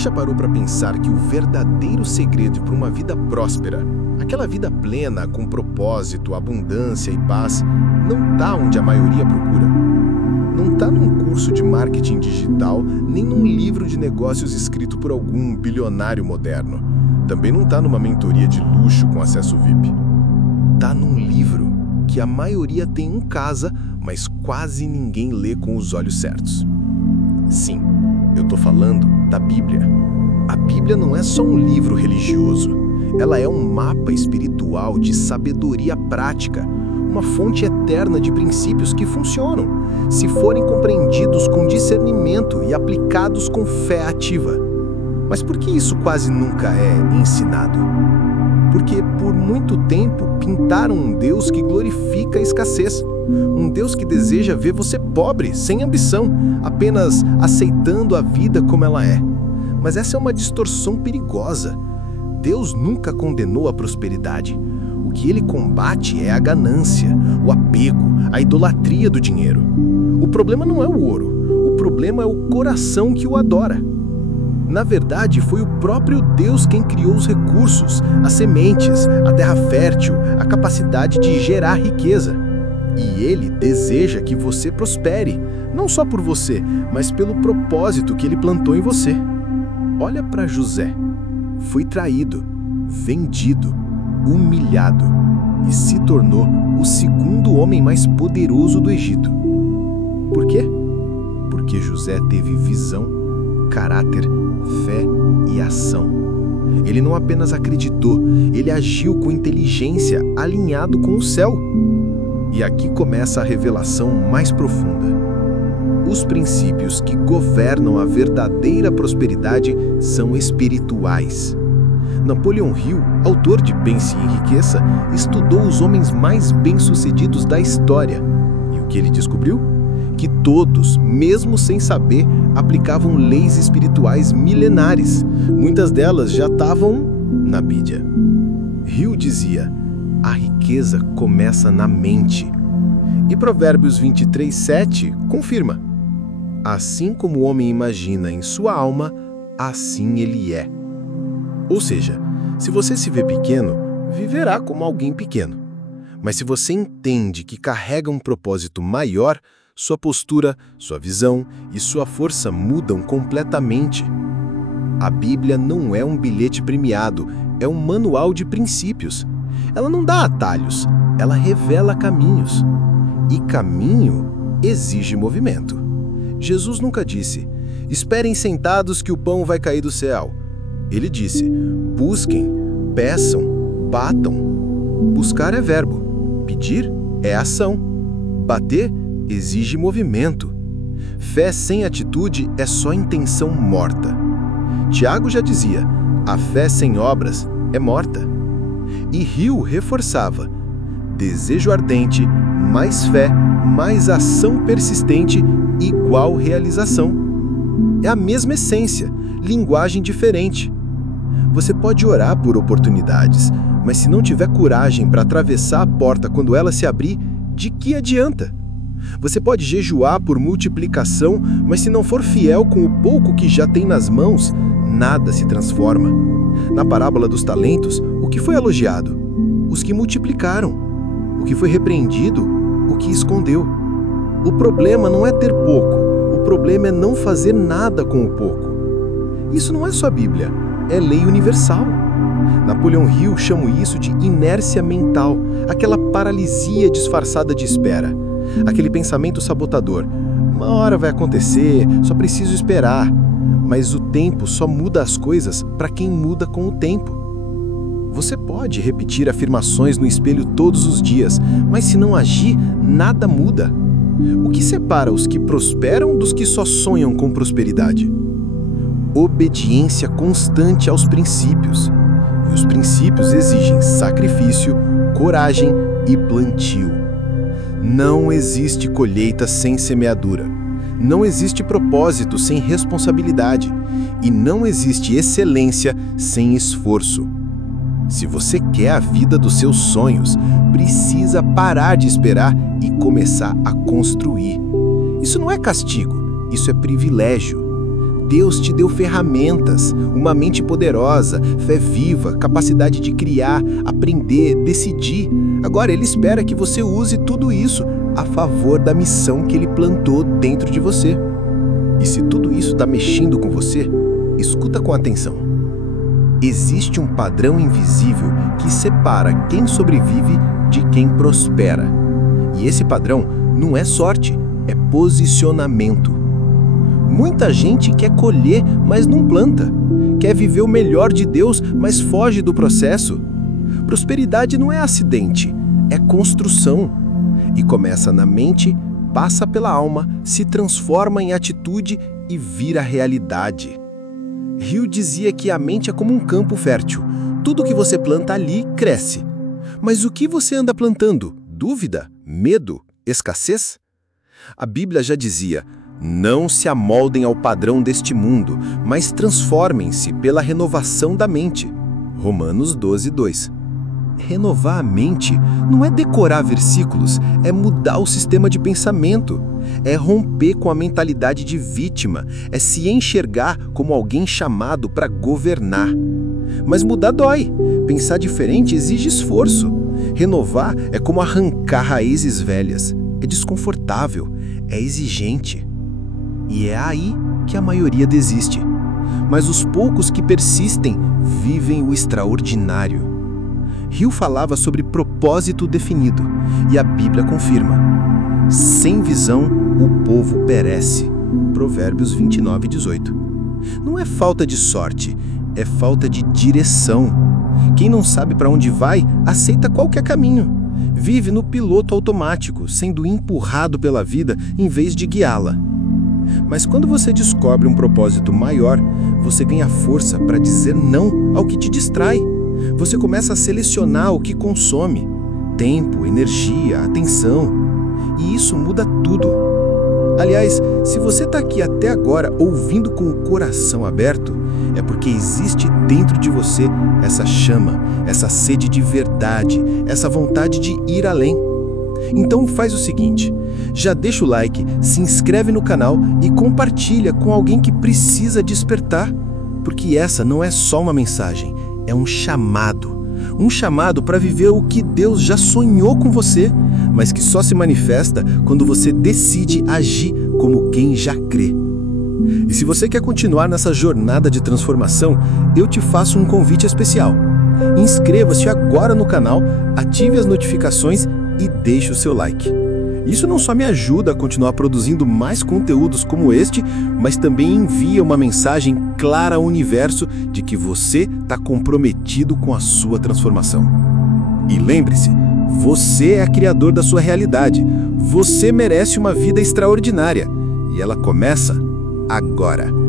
já parou para pensar que o verdadeiro segredo para uma vida próspera, aquela vida plena, com propósito, abundância e paz, não está onde a maioria procura? Não está num curso de marketing digital, nem num livro de negócios escrito por algum bilionário moderno. Também não está numa mentoria de luxo com acesso VIP. Está num livro que a maioria tem em casa, mas quase ninguém lê com os olhos certos. Sim, eu estou falando da Bíblia. A Bíblia não é só um livro religioso. Ela é um mapa espiritual de sabedoria prática, uma fonte eterna de princípios que funcionam, se forem compreendidos com discernimento e aplicados com fé ativa. Mas por que isso quase nunca é ensinado? Porque por muito tempo pintaram um Deus que glorifica a escassez, um Deus que deseja ver você pobre, sem ambição, apenas aceitando a vida como ela é. Mas essa é uma distorção perigosa. Deus nunca condenou a prosperidade. O que ele combate é a ganância, o apego, a idolatria do dinheiro. O problema não é o ouro, o problema é o coração que o adora. Na verdade, foi o próprio Deus quem criou os recursos, as sementes, a terra fértil, a capacidade de gerar riqueza. E ele deseja que você prospere, não só por você, mas pelo propósito que ele plantou em você. Olha para José. Foi traído, vendido, humilhado e se tornou o segundo homem mais poderoso do Egito. Por quê? Porque José teve visão, caráter, fé e ação. Ele não apenas acreditou, ele agiu com inteligência, alinhado com o céu. E aqui começa a revelação mais profunda. Os princípios que governam a verdadeira prosperidade são espirituais. Napoleão Hill, autor de Pense e Enriqueça, estudou os homens mais bem-sucedidos da história. E o que ele descobriu? Que todos, mesmo sem saber, aplicavam leis espirituais milenares. Muitas delas já estavam na Bíblia. Hill dizia: a riqueza começa na mente. E Provérbios 23:7 confirma: assim como o homem imagina em sua alma, assim ele é. Ou seja, se você se vê pequeno, viverá como alguém pequeno. Mas se você entende que carrega um propósito maior, sua postura, sua visão e sua força mudam completamente. A Bíblia não é um bilhete premiado, é um manual de princípios. Ela não dá atalhos, ela revela caminhos. E caminho exige movimento. Jesus nunca disse: esperem sentados que o pão vai cair do céu. Ele disse: busquem, peçam, batam. Buscar é verbo, pedir é ação. Bater exige movimento. Fé sem atitude é só intenção morta. Tiago já dizia: a fé sem obras é morta. E Hill reforçava: desejo ardente, mais fé, mais ação persistente, igual realização. É a mesma essência, linguagem diferente. Você pode orar por oportunidades, mas se não tiver coragem para atravessar a porta quando ela se abrir, de que adianta? Você pode jejuar por multiplicação, mas se não for fiel com o pouco que já tem nas mãos, nada se transforma. Na parábola dos talentos, o que foi elogiado? Os que multiplicaram. O que foi repreendido? O que escondeu. O problema não é ter pouco, o problema é não fazer nada com o pouco. Isso não é só Bíblia, é lei universal. Napoleão Hill chama isso de inércia mental, aquela paralisia disfarçada de espera, aquele pensamento sabotador. Uma hora vai acontecer, só preciso esperar. Mas o tempo só muda as coisas para quem muda com o tempo. Você pode repetir afirmações no espelho todos os dias, mas se não agir, nada muda. O que separa os que prosperam dos que só sonham com prosperidade? Obediência constante aos princípios. E os princípios exigem sacrifício, coragem e plantio. Não existe colheita sem semeadura. Não existe propósito sem responsabilidade. E não existe excelência sem esforço. Se você quer a vida dos seus sonhos, precisa parar de esperar e começar a construir. Isso não é castigo, isso é privilégio. Deus te deu ferramentas, uma mente poderosa, fé viva, capacidade de criar, aprender, decidir. Agora Ele espera que você use tudo isso a favor da missão que Ele plantou dentro de você. E se tudo isso está mexendo com você, escuta com atenção. Existe um padrão invisível que separa quem sobrevive de quem prospera. E esse padrão não é sorte, é posicionamento. Muita gente quer colher, mas não planta. Quer viver o melhor de Deus, mas foge do processo. Prosperidade não é acidente, é construção. E começa na mente, passa pela alma, se transforma em atitude e vira realidade. Hill dizia que a mente é como um campo fértil. Tudo que você planta ali cresce. Mas o que você anda plantando? Dúvida? Medo? Escassez? A Bíblia já dizia: não se amoldem ao padrão deste mundo, mas transformem-se pela renovação da mente. Romanos 12:2. Renovar a mente não é decorar versículos, é mudar o sistema de pensamento, é romper com a mentalidade de vítima, é se enxergar como alguém chamado para governar. Mas mudar dói, pensar diferente exige esforço. Renovar é como arrancar raízes velhas, é desconfortável, é exigente. E é aí que a maioria desiste. Mas os poucos que persistem vivem o extraordinário. Hill falava sobre propósito definido, e a Bíblia confirma: sem visão, o povo perece. Provérbios 29:18. Não é falta de sorte, é falta de direção. Quem não sabe para onde vai, aceita qualquer caminho. Vive no piloto automático, sendo empurrado pela vida em vez de guiá-la. Mas quando você descobre um propósito maior, você ganha força para dizer não ao que te distrai. Você começa a selecionar o que consome: tempo, energia, atenção. E isso muda tudo. Aliás, se você está aqui até agora ouvindo com o coração aberto, é porque existe dentro de você essa chama, essa sede de verdade, essa vontade de ir além. Então faz o seguinte, já deixa o like, se inscreve no canal e compartilha com alguém que precisa despertar. Porque essa não é só uma mensagem, é um chamado. Um chamado para viver o que Deus já sonhou com você, mas que só se manifesta quando você decide agir como quem já crê. E se você quer continuar nessa jornada de transformação, eu te faço um convite especial. Inscreva-se agora no canal, ative as notificações e deixe o seu like. Isso não só me ajuda a continuar produzindo mais conteúdos como este, mas também envia uma mensagem clara ao universo de que você está comprometido com a sua transformação. E lembre-se, você é criador da sua realidade. Você merece uma vida extraordinária. E ela começa agora.